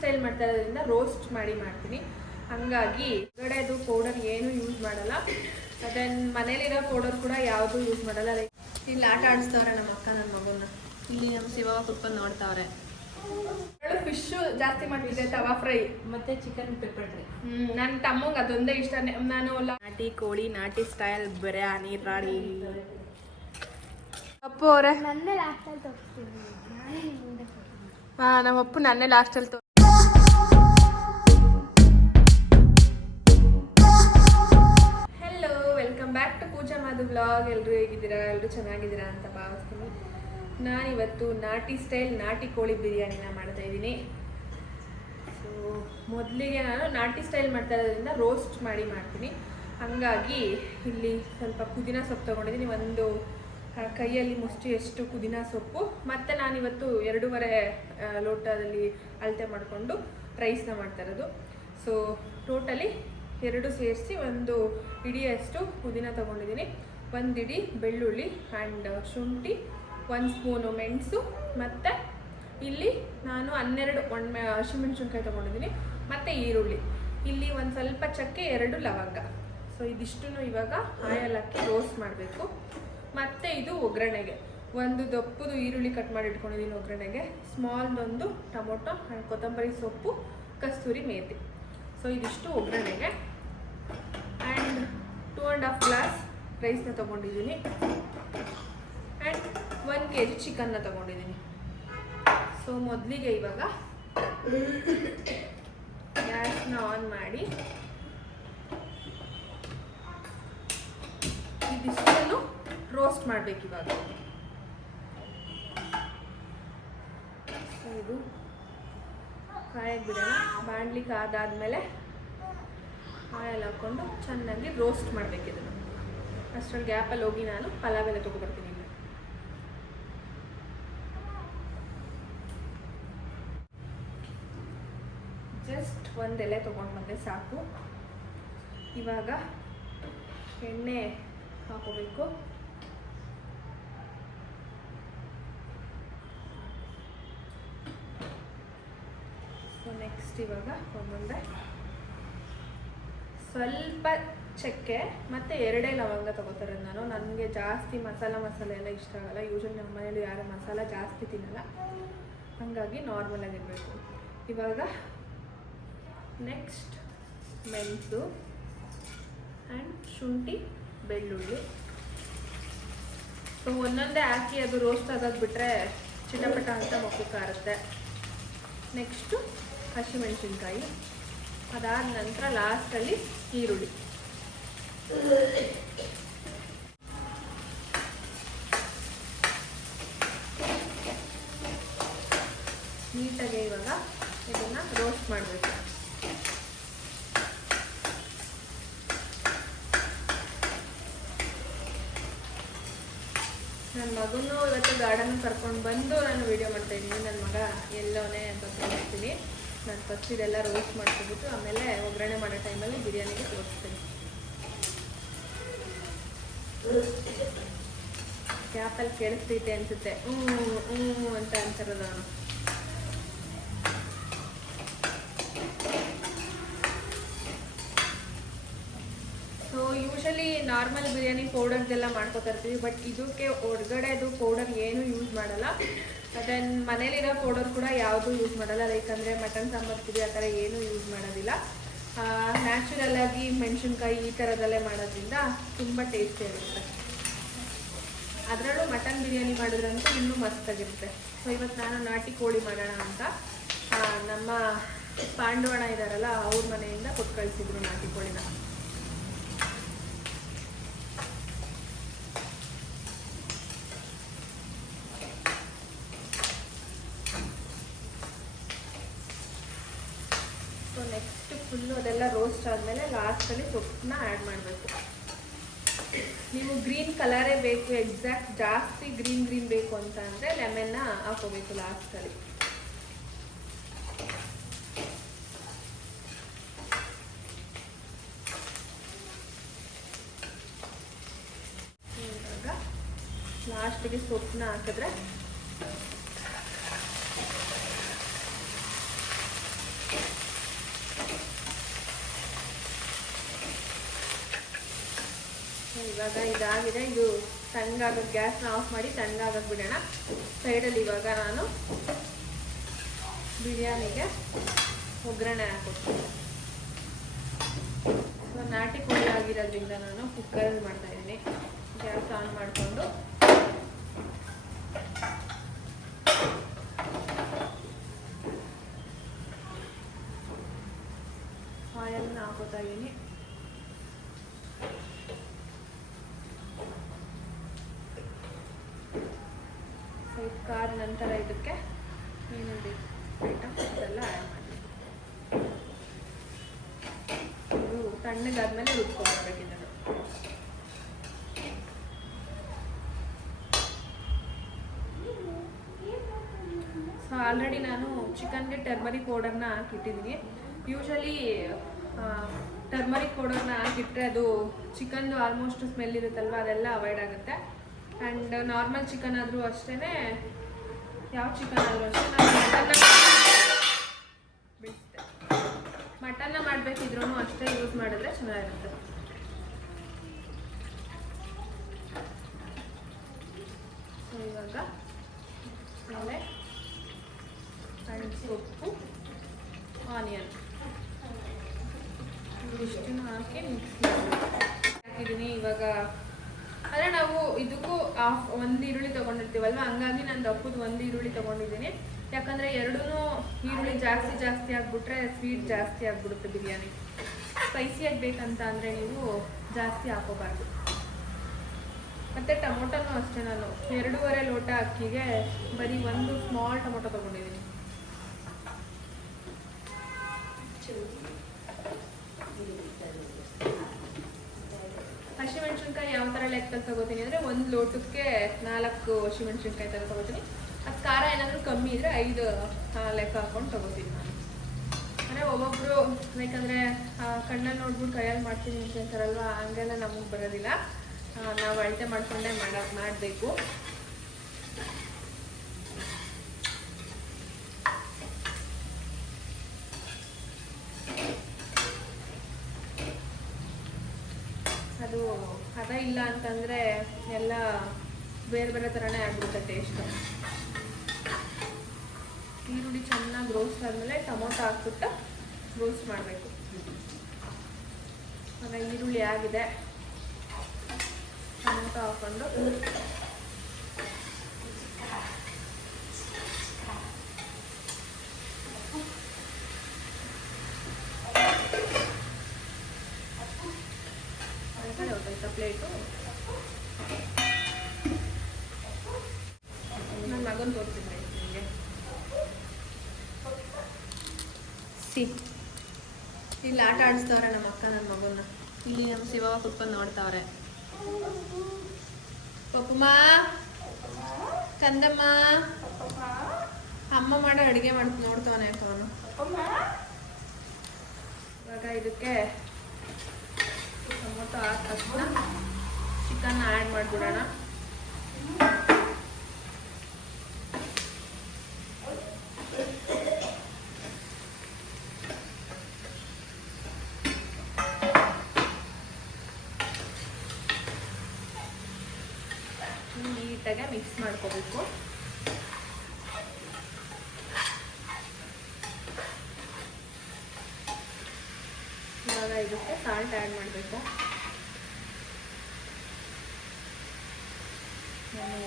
Style ಮಾಡ್ತಾ ಇರೋದ್ರಿಂದ roast ಮಾಡ್ತೀನಿ. ಹಂಗಾಗಿ ಹೊರಗಡೆದು ಪೌಡರ್ ಏನು ಯೂಸ್ ಮಾಡಲ್ಲ. ದೆನ್ ಮನೇಲಿರೋ ಪೌಡರ್ ಕೂಡ ಯಾವುದು ಯೂಸ್ ಮಾಡಲ್ಲ. ಇಲ್ಲಿ ಆಟ ಆಡಿಸ್ತವ್ರೆ ನಮ್ಮ ಅಕ್ಕ ನನ್ನ ಮಗುನ. ಇಲ್ಲಿ ನಮ್ಮ ಶಿವ ಕುತ್ಕೊಂಡು ನೋಡ್ತಾವ್ರೆ. ಫಿಶ್ ಜಾಸ್ತಿ ಮಾಡ್ತಿದ್ದೆ, ತವಾ ಫ್ರೈ ಮತ್ತೆ ಚಿಕನ್ ಪೆಪ್ಪರ್ ಡ್ರೈ. ನನ್ನ ತಮ್ಮಂಗೆ ಅದೊಂದೇ ಇಷ್ಟ. ನಾನು ನಾಟಿ ಕೋಳಿ ನಾಟಿ ಸ್ಟೈಲ್ ಬಿರಿಯಾನಿ ರಾಡಿ. ಅಪ್ಪು ಅವರೇ ನಮ್ಮ ಅಪ್ಪು ನನ್ನೇ ಲಾಸ್ಟಲ್ಲಿ hello, welcome back to Pooja Madhu blog. ಎಲ್ಲರೂ ಹೇಗಿದ್ದೀರಾ? ಎಲ್ಲರೂ ಚೆನ್ನಾಗಿದ್ದೀರಾ ಅಂತ ಭಾವಿಸ್ತೀನಿ. ನಾನಿವತ್ತು ನಾಟಿ ಸ್ಟೈಲ್ ನಾಟಿ ಕೋಳಿ ಬಿರಿಯಾನಿನ ಮಾಡ್ತಾ ಇದ್ದೀನಿ. ಸೊ ಮೊದಲಿಗೆ ನಾನು ನಾಟಿ ಸ್ಟೈಲ್ ಮಾಡ್ತಾ ಇರೋದ್ರಿಂದ ರೋಸ್ಟ್ ಮಾಡ್ತೀನಿ. ಹಾಗಾಗಿ ಇಲ್ಲಿ ಸ್ವಲ್ಪ ಪುದೀನ ಸೊಪ್ಪು ತೊಗೊಂಡಿದ್ದೀನಿ, ಒಂದು ಕೈಯಲ್ಲಿ ಮುಷ್ಟಿಯಷ್ಟು ಪುದೀನ ಸೊಪ್ಪು. ಮತ್ತು ನಾನಿವತ್ತು 2.5 ಲೋಟದಲ್ಲಿ ಅಳತೆ ಮಾಡಿಕೊಂಡು ರೈಸ್ನ ಮಾಡ್ತಾ ಇರೋದು. ಸೊ ಟೋಟಲಿ 2 ಸೇರಿಸಿ 1 ಇಡಿಯಷ್ಟು ಪುದೀನ ತೊಗೊಂಡಿದ್ದೀನಿ, 1 ಇಡಿ ಬೆಳ್ಳುಳ್ಳಿ ಆ್ಯಂಡ್ ಶುಂಠಿ, 1 ಸ್ಪೂನು ಮೆಣಸು, ಮತ್ತು ಇಲ್ಲಿ ನಾನು 12 ಹಸಿಮೆಣಸಿನ್ಕಾಯಿ ತೊಗೊಂಡಿದ್ದೀನಿ, ಮತ್ತು ಈರುಳ್ಳಿ, ಇಲ್ಲಿ ಒಂದು ಸ್ವಲ್ಪ ಚಕ್ಕೆ, 2 ಲವಂಗ. ಸೊ ಇದಿಷ್ಟನ್ನು ಇವಾಗ ಆಯಲ್ ಹಾಕಿ ರೋಸ್ಟ್ ಮಾಡಬೇಕು. ಮತ್ತು ಇದು ಒಗ್ಗರಣೆಗೆ 1 ದಪ್ಪದು ಈರುಳ್ಳಿ ಕಟ್ ಮಾಡಿ ಇಟ್ಕೊಂಡಿದ್ದೀನಿ ಒಗ್ಗರಣೆಗೆ, ಸ್ಮಾಲ್ದೊಂದು ಟೊಮೊಟೊ ಆ್ಯಂಡ್ ಕೊತ್ತಂಬರಿ ಸೊಪ್ಪು, ಕಸ್ತೂರಿ ಮೇಥಿ. ಸೊ ಇದಿಷ್ಟು ಒಗ್ಗರಣೆಗೆ. ಆ್ಯಂಡ್ 2.5 ಗ್ಲಾಸ್ ರೈಸ್ನ ತೊಗೊಂಡಿದ್ದೀನಿ ಆ್ಯಂಡ್ 1 kg ಚಿಕನ್ನ ತೊಗೊಂಡಿದ್ದೀನಿ. ಸೊ ಮೊದಲಿಗೆ ಇವಾಗ ಗ್ಯಾಸ್ನ ಆನ್ ಮಾಡಿ ಇದಿಷ್ಟನ್ನು ರೋಸ್ಟ್ ಮಾಡಬೇಕು ಇವಾಗ. ಇದು ಕಾಯಕ್ಕೆ ಬಿಡೋಣ. ಬಾಣಲಿಗೆ ಆದಾದಮೇಲೆ ಆಯಿಲ್ ಹಾಕ್ಕೊಂಡು ಚೆನ್ನಾಗಿ ರೋಸ್ಟ್ ಮಾಡಬೇಕು ಇದನ್ನು. ಅಷ್ಟರಲ್ಲಿ ಗ್ಯಾಪಲ್ಲಿ ಹೋಗಿ ನಾನು ಪಲಾವ್ ಎಲ್ಲ ತೊಗೊಬರ್ತೀನಿ. ಜಸ್ಟ್ 1 ಎಲೆ ತೊಗೊಂಡು ಬಂದೆ ಸಾಕು. ಇವಾಗ ಎಣ್ಣೆ ಹಾಕೋಬೇಕು. ಸೊ ನೆಕ್ಸ್ಟ್ ಇವಾಗ ಒಂದೊಂದೇ ಸ್ವಲ್ಪ ಚಕ್ಕೆ ಮತ್ತು 2 ಲವಂಗ ತೊಗೋತಾರೆ ನಾನು. ನನಗೆ ಜಾಸ್ತಿ ಮಸಾಲೆ ಎಲ್ಲ ಇಷ್ಟ ಆಗಲ್ಲ. ಯೂಶಲಿ ನಮ್ಮ ಮನೇಲಿ ಯಾರು ಮಸಾಲ ಜಾಸ್ತಿ ತಿನ್ನಲ್ಲ, ಹಾಗಾಗಿ ನಾರ್ಮಲಾಗಿರಬೇಕು. ಇವಾಗ ನೆಕ್ಸ್ಟ್ ಮೆಣಸು ಆ್ಯಂಡ್ ಶುಂಠಿ ಬೆಳ್ಳುಳ್ಳಿ. ಸೊ ಒಂದೊಂದೇ ಹಾಕಿ ಅದು ರೋಸ್ಟ್ ಆಗೋದು ಬಿಟ್ಟರೆ ಚಿಟಪಟ ಅಂತ ಮೊಕ್ಕಕ್ಕಾರುತ್ತೆ. ನೆಕ್ಸ್ಟು ಹಸಿಮೆಣಸಿನ್ಕಾಯಿ, ಅದಾದ ನಂತರ ಲಾಸ್ಟಲ್ಲಿ ಈರುಳ್ಳಿ. ನೀಟಾಗಿ ಇವಾಗ ಇದನ್ನು ರೋಸ್ಟ್ ಮಾಡಬೇಕು. ನನ್ನ ಮಗನೂ ಇವತ್ತು ಗಾರ್ಡನ್ ಕರ್ಕೊಂಡು ಬಂದು ನಾನು ವೀಡಿಯೋ ಮಾಡ್ತಾಯಿದ್ದೀನಿ. ನನ್ನ ಮಗ ಎಲ್ಲೋನೇ ಅಂತ ತೋರಿಸ್ತೀನಿ. ನಾನು ಫಸ್ಟ್ ಇದೆಲ್ಲ ರೋಸ್ಟ್ ಮಾಡ್ಕೊಬಿಟ್ಟು ಆಮೇಲೆ ಒಗ್ಗರಣೆ ಮಾಡೋ ಟೈಮಲ್ಲಿ ಬಿರಿಯಾನಿಗೆ ತೋರಿಸ್ತೀನಿ. ಗ್ಯಾಪಲ್ಲಿ ಕೇಳಿಸ್ತೈತೆ ಅನಿಸುತ್ತೆ, ಹ್ಞೂ ಅಂತ ಅಂತಿರೋದು ನಾನು. ಸೊ ಯೂಶಲಿ ನಾರ್ಮಲ್ ಬಿರಿಯಾನಿ ಪೌಡರ್ದೆಲ್ಲ ಮಾಡ್ಕೊತಾ ಇರ್ತೀವಿ, ಬಟ್ ಇದಕ್ಕೆ ಹೊರಗಡೆದು ಪೌಡರ್ ಏನು ಯೂಸ್ ಮಾಡಲ್ಲ. ದೆನ್ ಮನೇಲಿರೋ ಪೌಡರ್ ಕೂಡ ಯಾವುದೂ ಯೂಸ್ ಮಾಡಲ್ಲ. ಲೈಕ್ ಅಂದರೆ ಮಟನ್ ಸಾಂಬಾರು ಪುಡಿ ಆ ಥರ ಏನೂ ಯೂಸ್ ಮಾಡೋದಿಲ್ಲ. ನ್ಯಾಚುರಲ್ಲಾಗಿ ಮೆಣಸಿನ್ಕಾಯಿ ಈ ಥರದಲ್ಲೇ ಮಾಡೋದ್ರಿಂದ ತುಂಬ ಟೇಸ್ಟಿಯಾಗಿರುತ್ತೆ. ಅದರಲ್ಲೂ ಮಟನ್ ಬಿರಿಯಾನಿ ಮಾಡಿದ್ರಂತೂ ಇನ್ನೂ ಮಸ್ತಾಗಿರುತ್ತೆ. ಸೊ ಇವತ್ತು ನಾನು ನಾಟಿ ಕೋಳಿ ಮಾಡೋಣ ಅಂತ ನಮ್ಮ ಪಾಂಡವಣ್ಣ ಇದ್ದಾರಲ್ಲ, ಅವ್ರ ಮನೆಯಿಂದ ಕೊಟ್ಟು ಕಳಿಸಿದ್ರು ನಾಟಿ ಕೋಳಿನ. ಸೊ ನೆಕ್ಸ್ಟ್ ಫುಲ್ಲು ಅದೆಲ್ಲ ರೋಸ್ಟ್ ಆದಮೇಲೆ ಲಾಸ್ಟಲ್ಲಿ ಸೊಪ್ಪನ್ನ ಆ್ಯಡ್ ಮಾಡಬೇಕು. ನೀವು ಗ್ರೀನ್ ಕಲರೇ ಬೇಕು, ಎಕ್ಸಾಕ್ಟ್ ಜಾಸ್ತಿ ಗ್ರೀನ್ ಬೇಕು ಅಂತ ಅಂದರೆ ಲೆಮನ್ನ ಹಾಕೋಬೇಕು ಲಾಸ್ಟಲ್ಲಿ. ಇವಾಗ ಲಾಸ್ಟಿಗೆ ಸೊಪ್ಪನ್ನ ಹಾಕಿದ್ರೆ ಇವಾಗ ಇದಾಗಿದೆ. ಇದು ತಣ್ಣಗಾಗಕ್ಕೆ ಗ್ಯಾಸ್ನ ಆಫ್ ಮಾಡಿ ತಣ್ಣಗಾಗಕ್ಕೆ ಬಿಡೋಣ. ಸೈಡಲ್ಲಿ ಇವಾಗ ನಾನು ಬಿರಿಯಾನಿಗೆ ಒಗ್ಗರಣೆ ಹಾಕ್ಕೊಡ್ತೀನಿ. ನಾಟಿ ಕೋಳಿ ಆಗಿರೋದ್ರಿಂದ ನಾನು ಕುಕ್ಕರಲ್ಲಿ ಮಾಡ್ತಾ ಇದ್ದೀನಿ. ಗ್ಯಾಸ್ ಆನ್ ಮಾಡಿಕೊಂಡು ಆಯಿಲ್ನ ಹಾಕೋತಾ ಇದ್ದೀನಿ. ಸ್ವಲ್ಪ ಕಾದ ನಂತರ ಇದಕ್ಕೆ ಏನಿದೆ ಐಟಮ್ ಅದೆಲ್ಲ ಆ್ಯಡ್ ಮಾಡಿ ಇದು ತಣ್ಣಗಾದ್ಮೇಲೆ ರುಬ್ಕೊಂಡ್ಬರ್ಬೇಕು ಇದನ್ನು. ಸೊ ಆಲ್ರೆಡಿ ನಾನು ಚಿಕನ್ಗೆ ಟರ್ಮರಿಕ್ ಪೌಡರ್ನ ಹಾಕಿಟ್ಟಿದ್ದೀನಿ. ಯೂಶಲಿ ಟರ್ಮರಿಕ್ ಪೌಡರ್ನ ಹಾಕಿಟ್ರೆ ಅದು ಚಿಕನ್ದು ಆಲ್ಮೋಸ್ಟ್ ಸ್ಮೆಲ್ ಇರುತ್ತಲ್ವ, ಅದೆಲ್ಲ ಅವಾಯ್ಡ್ ಆಗುತ್ತೆ. ಆ್ಯಂಡ್ ನಾರ್ಮಲ್ ಚಿಕನ್ ಆದರೂ ಅಷ್ಟೇ, ಯಾವ ಚಿಕನ್ ಆದರೂ ಅಷ್ಟೇ ನಾನು ಮಟನ್ನ ಮಾಡಬೇಕಿದ್ರೂ ಅಷ್ಟೇ ಯೂಸ್ ಮಾಡಿದ್ರೆ ಚೆನ್ನಾಗಿರುತ್ತೆ. ಸೊ ಇವಾಗ ಆಮೇಲೆ ಸೊಪ್ಪು, ಆನಿಯನ್ ಇಷ್ಟನ್ನು ಹಾಕಿ ಮಿಕ್ಸ್ ಹಾಕಿದ್ದೀನಿ. ಇವಾಗ ಅಂದರೆ ನಾವು ಇದಕ್ಕೂ ಒಂದು ಈರುಳ್ಳಿ ತೊಗೊಂಡಿರ್ತೀವಲ್ವ, ಹಂಗಾಗಿ ನಾನು ದಪ್ಪದು ಒಂದು ಈರುಳ್ಳಿ ತೊಗೊಂಡಿದ್ದೀನಿ. ಯಾಕಂದರೆ ಎರಡೂ ಈರುಳ್ಳಿ ಜಾಸ್ತಿ ಆಗಿಬಿಟ್ರೆ ಸ್ವೀಟ್ ಜಾಸ್ತಿ ಆಗಿಬಿಡುತ್ತೆ ಬಿರಿಯಾನಿ. ಸ್ಪೈಸಿಯಾಗಿ ಬೇಕಂತ ಅಂದರೆ ನೀವು ಜಾಸ್ತಿ ಹಾಕೋಬಾರ್ದು. ಮತ್ತು ಟೊಮೊಟೊನೂ ಅಷ್ಟೇ, ನಾನು 2.5 ಲೋಟ ಅಕ್ಕಿಗೆ ಬರೀ ಒಂದು ಸ್ಮಾಲ್ ಟೊಮೊಟೊ ತೊಗೊಂಡಿದ್ದೀನಿ. ಹಸಿಮೆಣ್ಸಿನ್ಕಾಯಿ ಯಾವ ಥರ ಲೆಕ್ಕದಲ್ಲಿ ತೊಗೋತೀನಿ ಅಂದರೆ 1 ಲೋಟಕ್ಕೆ 4 ಹಸಿಮೆಣ್ಸಿನ್ಕಾಯಿ ಥರ ತೊಗೋತೀನಿ. ಅದು ಖಾರ ಏನಾದರೂ ಕಮ್ಮಿ ಇದ್ದರೆ 5 ಲೆಕ್ಕ ಹಾಕ್ಕೊಂಡು ತೊಗೋತೀನಿ ನಾನು. ಅಂದರೆ ಒಬ್ಬೊಬ್ಬರು ಬೇಕಂದರೆ ಕಣ್ಣಲ್ಲಿ ನೋಡ್ಬಿಟ್ಟು ಕೈಯಲ್ಲಿ ಮಾಡ್ತೀನಿ ಅಂತ ಹೇಳ್ತಾರಲ್ವ, ಹಂಗೆಲ್ಲ ನಮಗೆ ಬರೋದಿಲ್ಲ. ನಾವು ಅಳತೆ ಮಾಡಿಕೊಂಡೇ ಮಾಡಬೇಕು. ಅದು ಹದ ಇಲ್ಲ ಅಂತಂದರೆ ಎಲ್ಲ ಬೇರೆ ಬೇರೆ ಥರನೇ ಆಗ್ಬಿಡುತ್ತೆ ಟೇಸ್ಟು. ಈರುಳ್ಳಿ ಚೆನ್ನಾಗಿ ರೋಸ್ಟ್ ಆದಮೇಲೆ ಟೊಮೊಟೊ ಹಾಕ್ಬಿಟ್ಟು ರೋಸ್ಟ್ ಮಾಡಬೇಕು. ಆಗ ಈರುಳ್ಳಿ ಆಗಿದೆ, ಟೊಮೊಟೊ ಹಾಕ್ಕೊಂಡು ಪ್ಲೇಟು ನನ್ನ ಮಗನ ತೋರಿಸಿದ್ರೆ ನಿಮಗೆ ಇಲ್ಲಿ ಆಟ ಆಡಿಸ್ತವ್ರೆ ನಮ್ಮ ಅಕ್ಕ ನನ್ನ ಮಗನ್ನ. ಇಲ್ಲಿ ನಮ್ಮ ಶಿವ ಕುತ್ಕೊಂಡು ನೋಡ್ತಾವ್ರೆ. ಪಪ್ಪಮ್ಮ, ಕಂದಮ್ಮ, ಅಮ್ಮ ಮಾಡೋ ಅಡುಗೆ ಮಾಡಿ ನೋಡ್ತಾವನೆ ಅವನು. ಇವಾಗ ಇದಕ್ಕೆ ಟೊಮೊಟೊ ಹಾಕಿದ ತಕ್ಷಣ ಚಿಕನ್ನ ಆ್ಯಡ್ ಮಾಡಿಬಿಡೋಣ. ನೀಟಾಗಿ ಮಿಕ್ಸ್ ಮಾಡ್ಕೋಬೇಕು. ಇವಾಗ ಇದಕ್ಕೆ ಸಾಲ್ಟ್ ಆ್ಯಡ್ ಮಾಡಬೇಕು. ನಾನು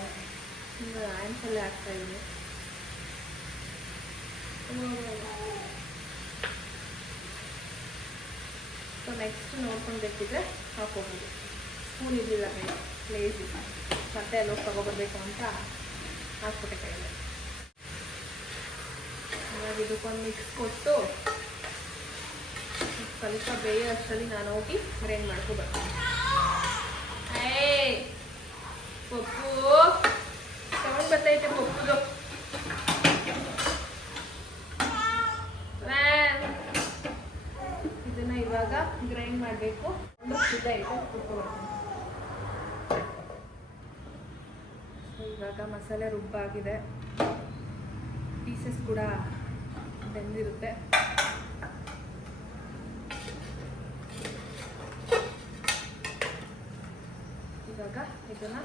ಈಗ ಆ್ಯನ್ಸಲ್ಲೇ ಹಾಕ್ತಾ ಇದ್ದೀನಿ. ಸೊ ನೆಕ್ಸ್ಟ್ ನೋಡ್ಕೊಂಡು ಬೇಕಿದ್ರೆ ಹಾಕೋಬೋದು. ಸ್ಪೂನ್ ಇರಲಿಲ್ಲ ಲೇಸಿ, ಮತ್ತೆ ಅಲ್ಲಿ ಹೋಗಿ ತಗೊಬರ್ಬೇಕು ಅಂತ ಹಾಕ್ಬಿಟ್ಟೆ ಕೈಯಲ್ಲಿ. ಇವಾಗ ಇದಕ್ಕೊಂದು ಮಿಕ್ಸ್ ಕೊಟ್ಟು ಸ್ವಲ್ಪ ಬೇಯೋ ಅಷ್ಟರಲ್ಲಿ ನಾನು ಹೋಗಿ ಗ್ರೈಂಡ್ ಮಾಡ್ಕೊಬರ್ತೀನಿ. ಪಪ್ಪು ತಗೊಂಡು ಬರ್ತೈತೆ ಪಪ್ಪುದು. ಇದನ್ನ ಇವಾಗ ಗ್ರೈಂಡ್ ಮಾಡಬೇಕು. ಇವಾಗ ಮಸಾಲೆ ರುಬ್ಬಾಗಿದೆ, ಪೀಸಸ್ ಕೂಡ ಬೆಂದಿರುತ್ತೆ. ಇದನ್ನು.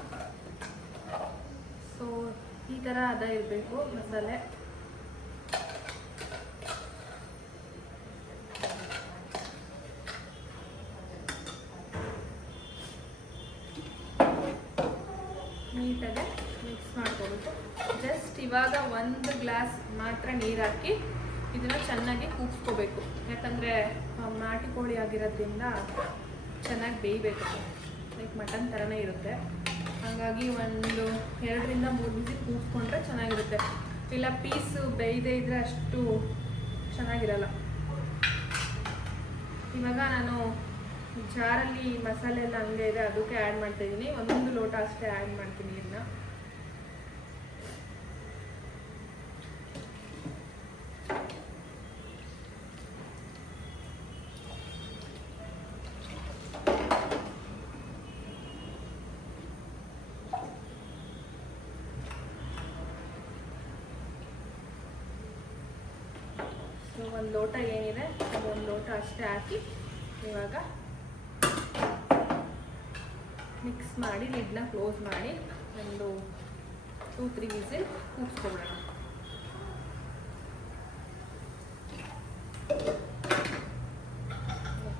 ಸೊ ಈ ಥರ ಅದ ಇರಬೇಕು ಮಸಾಲೆ. ನೀಟಾಗಿ ಮಿಕ್ಸ್ ಮಾಡ್ಕೊಬೇಕು. ಜಸ್ಟ್ ಇವಾಗ 1 ಗ್ಲಾಸ್ ಮಾತ್ರ ನೀರು ಹಾಕಿ ಇದನ್ನು ಚೆನ್ನಾಗಿ ಕೂಗಿಸ್ಕೋಬೇಕು. ಯಾಕಂದರೆ ನಾಟಿ ಕೋಳಿ ಆಗಿರೋದ್ರಿಂದ ಚೆನ್ನಾಗಿ ಬೇಯಬೇಕು. ಲೈಕ್ ಮಟನ್ ಥರನೇ ಇರುತ್ತೆ. ಹಾಗಾಗಿ 2 ರಿಂದ 3 ವಿಸಿಲ್ ಕೂಗಿಸ್ಕೊಂಡ್ರೆ ಚೆನ್ನಾಗಿರುತ್ತೆ. ಇಲ್ಲ ಪೀಸು ಬೇಯದೇ ಇದ್ದರೆ ಅಷ್ಟು ಚೆನ್ನಾಗಿರಲ್ಲ. ಇವಾಗ ನಾನು ಜಾರಲ್ಲಿ ಮಸಾಲೆ ಎಲ್ಲ ಹಂಗೆ ಇದೆ, ಅದಕ್ಕೆ ಆ್ಯಡ್ ಮಾಡ್ತಾಯಿದ್ದೀನಿ. 1 ಲೋಟ ಅಷ್ಟೇ ಆ್ಯಡ್ ಮಾಡ್ತೀನಿ ಇದನ್ನ. ಸೊ 1 ಲೋಟ ಏನಿದೆ ಅದು 1 ಲೋಟ ಅಷ್ಟೇ ಹಾಕಿ ಇವಾಗ ಮಿಕ್ಸ್ ಮಾಡಿ ಲಿಡ್ನ ಕ್ಲೋಸ್ ಮಾಡಿ ಒಂದು 2-3 ವಿಸಿಲ್ ಕೂಗಿಸ್ಕೊಳ್ಳೋಣ.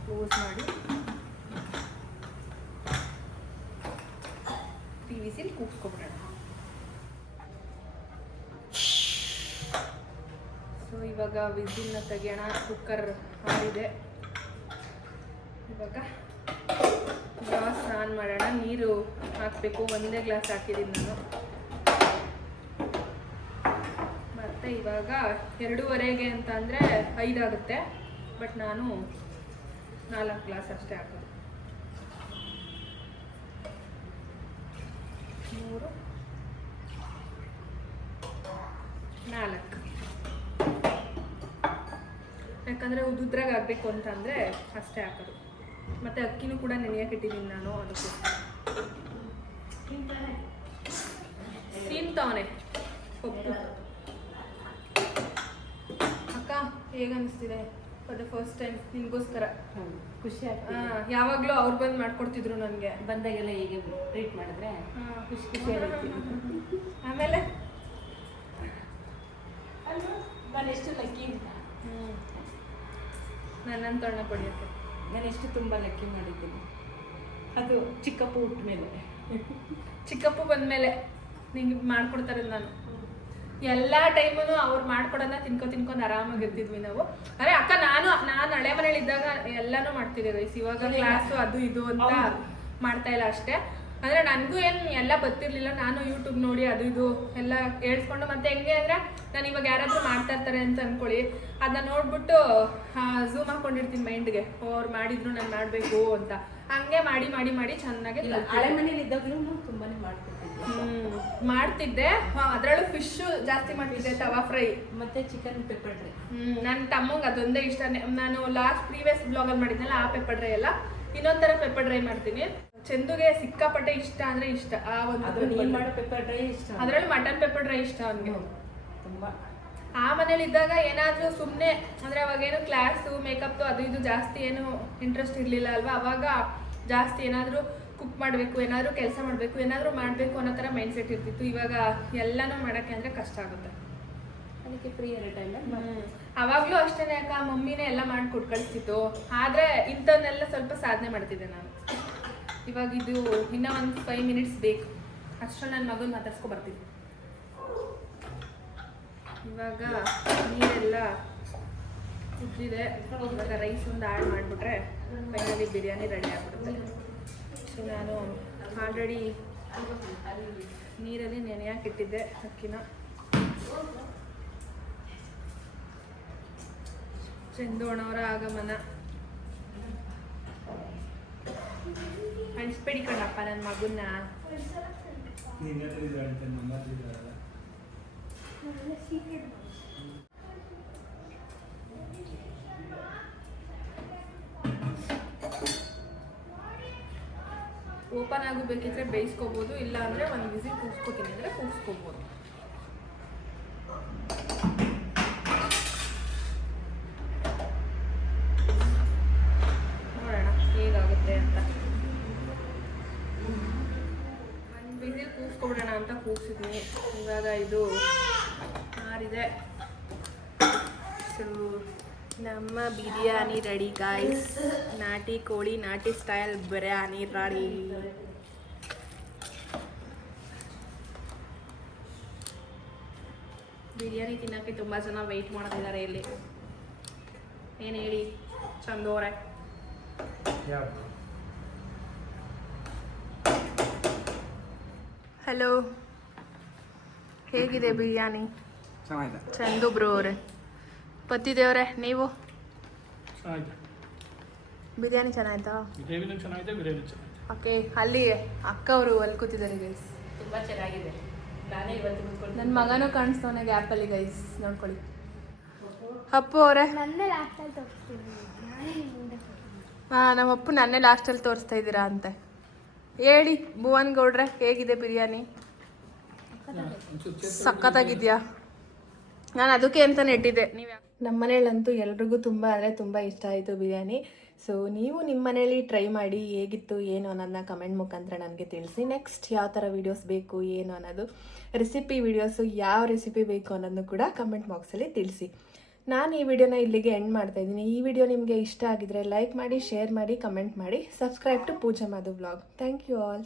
ಕ್ಲೋಸ್ ಮಾಡಿ 3 ವಿಸಿಲ್ ಕೂಗಿಸ್ಕೊಳ್ಳೋಣ. ಸೊ ಇವಾಗ ವಿಸಿಲ್ನ ತೆಗೆಯೋಣ. ಕುಕ್ಕರ್ ಆಗಿದೆ. ಇವಾಗ ಗ್ಲಾಸ್ ಆನ್ ಮಾಡೋಣ. ನೀರು ಹಾಕಬೇಕು. 1 ಗ್ಲಾಸ್ ಹಾಕಿದ್ದೀನಿ ನಾನು. ಮತ್ತು ಇವಾಗ 2:15 ಅಂತ ಅಂದರೆ 5 ಆಗುತ್ತೆ. ಬಟ್ ನಾನು 4 ಗ್ಲಾಸ್ ಅಷ್ಟೇ ಹಾಕೋದು. 3 4. ಯಾಕಂದರೆ ಉದುದ್ರಾಗ ಆಗಬೇಕು ಅಂತಂದರೆ ಅಷ್ಟೇ ಹಾಕೋದು. ಮತ್ತು ಅಕ್ಕಿನೂ ಕೂಡ ನೆನೆಯಕ್ಕೆ ಇಟ್ಟಿದ್ದೀನಿ ನಾನು. ಅದಕ್ಕೆ ತಿಂತವನೆ ಪಪ್ಪು. ಅಕ್ಕ ಹೇಗೆ ಅನಿಸ್ತಿದೆ ಫಾರ್ ದ ಫಸ್ಟ್ ಟೈಮ್ ನಿಮಗೋಸ್ಕರ? ಖುಷಿ ಆಗ್ತದೆ. ಯಾವಾಗಲೂ ಅವ್ರು ಬಂದು ಮಾಡ್ಕೊಡ್ತಿದ್ರು ನನಗೆ. ಬಂದಾಗೆಲ್ಲ ಹೀಗೆ ಟ್ರೀಟ್ ಮಾಡಿದ್ರೆ ಖುಷಿ ಖುಷಿ ಆಗುತ್ತೆ. ಆಮೇಲೆ ನಾನು ಎಷ್ಟು ಲಕ್ಕಿ ಅಂತ. ನನ್ನನ್ನು ತೊಗೊಂಡು ಕೊಡಿಯತ್ತೆ. ನಾನು ಎಷ್ಟು ತುಂಬ ಲಕ್ಕಿ ಮಾಡಿದ್ದೀನಿ. ಅದು ಚಿಕ್ಕಪ್ಪ ಹುಟ್ಟ ಮೇಲೆ, ಚಿಕ್ಕಪ್ಪು ಬಂದಮೇಲೆ ನಿಂಗೆ ಮಾಡ್ಕೊಡ್ತಾರೆ. ನಾನು ಎಲ್ಲ ಟೈಮೂ ಅವ್ರು ಮಾಡ್ಕೊಡೋದನ್ನ ತಿನ್ಕೊಂಡು ಆರಾಮಾಗಿರ್ತಿದ್ವಿ ನಾವು. ಅರೆ ಅಕ್ಕ, ನಾನು ಹಳೆ ಮನೇಲಿ ಇದ್ದಾಗ ಎಲ್ಲಾನು ಮಾಡ್ತಿದ್ದೆ ಗೈಸ್. ಇವಾಗ ಕ್ಲಾಸು ಅದು ಇದು ಅಂತ ಮಾಡ್ತಾ ಇಲ್ಲ ಅಷ್ಟೇ. ಅಂದರೆ ನನಗೂ ಏನು ಎಲ್ಲ ಗೊತ್ತಿರಲಿಲ್ಲ. ನಾನು ಯೂಟ್ಯೂಬ್ ನೋಡಿ ಅದು ಇದು ಎಲ್ಲ ಹೇಳ್ಸ್ಕೊಂಡು, ಮತ್ತೆ ಹೆಂಗೆ ಅಂದರೆ ನಾನು ಇವಾಗ ಯಾರಾದರೂ ಮಾಡ್ತಾ ಇರ್ತಾರೆ ಅಂತ ಅಂದ್ಕೊಳ್ಳಿ, ಅದನ್ನ ನೋಡ್ಬಿಟ್ಟು ಝೂಮ್ ಹಾಕೊಂಡಿರ್ತೀನಿ ಮೈಂಡ್ಗೆ. ಅವ್ರು ಮಾಡಿದ್ರು ನಾನು ಮಾಡಬೇಕು ಅಂತ. ಹಂಗೆ ಮಾಡಿ ಮಾಡಿ ಮಾಡಿ ಚೆನ್ನಾಗಿ ಹಳೆ ಮನೇಲಿ ಇದ್ದಾಗಲೂ ತುಂಬಾನೇ ಮಾಡ್ತಿದ್ದೆ. ಅದರಲ್ಲೂ ಫಿಶ್ ಜಾಸ್ತಿ ಮಾಡ್ತಿದ್ದೆ, ತವಾ ಫ್ರೈ ಮತ್ತೆ ಚಿಕನ್ ಪೆಪ್ಪರ್ ಡ್ರೈ. ನನ್ನ ತಮ್ಮಂಗೆ ಅದೊಂದೇ ಇಷ್ಟ. ನಾನು ಲಾಸ್ಟ್ ಪ್ರೀವಿಯಸ್ ಬ್ಲಾಗಲ್ಲಿ ಮಾಡಿದ್ನಲ್ಲ ಆ ಪೆಪ್ಪರ್ ಡ್ರೈ ಎಲ್ಲ. ಇನ್ನೊಂಥರ ಪೆಪ್ಪರ್ ಡ್ರೈ ಮಾಡ್ತೀನಿ. ಚಂದುಗೆ ಸಿಕ್ಕಾಪಟ್ಟೆ ಇಷ್ಟ ಅಂದ್ರೆ ಇಷ್ಟ ಆ ಒಂದು ಪೆಪ್ಪರ್ ಡ್ರೈ ಇಷ್ಟ. ಅದರಲ್ಲಿ ಮಟನ್ ಪೆಪ್ಪರ್ ಡ್ರೈ ಇಷ್ಟ ಅವನಿಗೆ ತುಂಬಾ. ಆ ಮನೇಲಿ ಇದ್ದಾಗ ಏನಾದರೂ ಸುಮ್ಮನೆ ಅಂದರೆ ಅವಾಗೇನು ಕ್ಲಾಸು ಮೇಕಪ್ ಅದು ಇದು ಜಾಸ್ತಿ ಏನು ಇಂಟ್ರೆಸ್ಟ್ ಇರಲಿಲ್ಲ ಅಲ್ವಾ. ಅವಾಗ ಜಾಸ್ತಿ ಏನಾದರೂ ಕುಕ್ ಮಾಡಬೇಕು, ಏನಾದರೂ ಕೆಲಸ ಮಾಡಬೇಕು, ಏನಾದರೂ ಮಾಡಬೇಕು ಅನ್ನೋ ಥರ ಮೈಂಡ್ ಸೆಟ್ ಇರ್ತಿತ್ತು. ಇವಾಗ ಎಲ್ಲನೂ ಮಾಡೋಕ್ಕೆ ಅಂದರೆ ಕಷ್ಟ ಆಗುತ್ತೆ. ಅದಕ್ಕೆ ಫ್ರೀ ಇರೋ ಟೈಮಲ್ಲಿ ಅವಾಗಲೂ ಅಷ್ಟೇ ಯಾಕ ಮಮ್ಮಿನೇ ಎಲ್ಲ ಮಾಡಿ ಕೊಟ್ಟು ಕಳಿಸ್ತಿತ್ತು. ಆದರೆ ಇಂಥವನ್ನೆಲ್ಲ ಸ್ವಲ್ಪ ಸಾಧನೆ ಮಾಡ್ತಿದ್ದೆ ನಾನು. ಇವಾಗ ಇದು ಇನ್ನೂ ಒಂದು 5 ಮಿನಿಟ್ಸ್ ಬೇಕು. ಅಷ್ಟರಲ್ಲಿ ನನ್ನ ಮಗನ ಮಾತಾಡ್ಸ್ಕೊ ಬರ್ತಿದ್ದೆ. ಇವಾಗ ನೀರೆಲ್ಲ ಕುದ್ದಿದೆ. ಇವಾಗ ರೈಸ್ ಒಂದು ಆ್ಯಡ್ ಮಾಡಿಬಿಟ್ರೆ ಫೈನಲಿ ಬಿರಿಯಾನಿ ರೆಡಿ ಆಗಿಬಿಡುತ್ತೆ. ಸೊ ನಾನು ಆಲ್ರೆಡಿ ನೀರಲ್ಲಿ ನೆನೆಯಾಕಿಟ್ಟಿದ್ದೆ ಅಕ್ಕಿನ. ಚಂದೋಣವರ ಆಗಮನ. ಅಣಿಸ್ಬೇಡಿ ಕಣಪ್ಪ ನನ್ನ ಮಗನ್ನ. ಓಪನ್ ಆಗಬೇಕಿದ್ರೆ ಬೇಯಿಸ್ಕೋಬೋದು, ಇಲ್ಲ ಅಂದರೆ ಒಂದು ವಿಸಿಲ್ ಕೂಗಿಸ್ಕೋತೀನಿ ಅಂದರೆ ಕೂಗಿಸ್ಕೋಬೋದು. ನೋಡೋಣ ಹೇಗಾಗುತ್ತೆ ಅಂತ. ಅಂತ ಕೂಗ್ಸಿದ್ದೀನಿ. ಇವಾಗ ಇದು ಆರಿದೆ. ಸೊ ನಮ್ಮ ಬಿರಿಯಾನಿ ರೆಡಿ ಗಾಯ್ಸ್. ನಾಟಿ ಕೋಳಿ ನಾಟಿ ಸ್ಟೈಲ್ ಬಿರಿಯಾನಿ ರೆಡಿ. ಬಿರಿಯಾನಿ ತಿನ್ನೋಕ್ಕೆ ತುಂಬ ಜನ ವೆಯ್ಟ್ ಮಾಡ್ತಿದ್ದಾರೆ ಇಲ್ಲಿ. ಏನು ಹೇಳಿ ಚಂದೋರೆ? ಹಲೋ, ಹೇಗಿದೆ ಬಿರಿಯಾನಿ? ಚೆನ್ನಾಗಿದೆ. ಚಂದು ಬ್ರೋ ಅವರೇ, ಪತಿದೇವ್ರೆ ನೀವು? ಬಿರಿಯಾನಿ ಚೆನ್ನಾಯ್ತಾ? ಗ್ರೇವಿನೂ ಚೆನ್ನಾಗಿದೆ, ಬಿರಿಯಾನಿ ಚೆನ್ನಾಗಿದೆ. ಓಕೆ, ಅಲ್ಲಿ ಅಕ್ಕ ಅವರು ಅಲ್ಲಿ ಕೂತಿದ್ದಾರೆ ಗೈಸ್. ತುಂಬ ಚೆನ್ನಾಗಿದೆ. ನಾನೇ ಇವತ್ತು ಕೂತ್ಕೊಂಡು ನನ್ನ ಮಗನೂ ಕಾಣಿಸ್ತವನೆ ಗ್ಯಾಪಲ್ಲಿ ಗೈಸ್, ನೋಡ್ಕೊಳ್ಳಿ. ಅಪ್ಪು ಅವರೇ, ಹಾಂ ನಮ್ಮ ಅಪ್ಪು ನನ್ನೇ ಲಾಸ್ಟಲ್ಲಿ ತೋರಿಸ್ತಾ ಇದ್ದೀರಾ ಅಂತೆ. ಹೇಳಿ ಭುವನ್ ಗೌಡ್ರೆ, ಹೇಗಿದೆ ಬಿರಿಯಾನಿ? ಸಖತ್ತಾಗಿದ್ಯಾ? ನಾನು ಅದಕ್ಕೆ ಅಂತಲೇ ಇಟ್ಟಿದ್ದೆ. ನೀವು ನಮ್ಮ ಮನೇಲಂತೂ ಎಲ್ರಿಗೂ ತುಂಬ ಅಂದರೆ ತುಂಬ ಇಷ್ಟ ಆಯಿತು ಬಿರಿಯಾನಿ. ಸೊ ನೀವು ನಿಮ್ಮ ಮನೇಲಿ ಟ್ರೈ ಮಾಡಿ ಹೇಗಿತ್ತು ಏನು ಅನ್ನೋದನ್ನ ಕಮೆಂಟ್ ಮುಖಾಂತರ ನನಗೆ ತಿಳಿಸಿ. ನೆಕ್ಸ್ಟ್ ಯಾವ ಥರ ವೀಡಿಯೋಸ್ ಬೇಕು ಏನು ಅನ್ನೋದು, ರೆಸಿಪಿ ವೀಡಿಯೋಸು ಯಾವ ರೆಸಿಪಿ ಬೇಕು ಅನ್ನೋದನ್ನು ಕೂಡ ಕಮೆಂಟ್ ಬಾಕ್ಸಲ್ಲಿ ತಿಳಿಸಿ. ನಾನು ಈ ವಿಡಿಯೋನ ಇಲ್ಲಿಗೆ ಎಂಡ್ ಮಾಡ್ತಾ ಇದ್ದೀನಿ. ಈ ವಿಡಿಯೋ ನಿಮಗೆ ಇಷ್ಟ ಆಗಿದ್ರೆ ಲೈಕ್ ಮಾಡಿ, ಶೇರ್ ಮಾಡಿ, ಕಮೆಂಟ್ ಮಾಡಿ. Subscribe to Pooja Madhu vlog. Thank you all.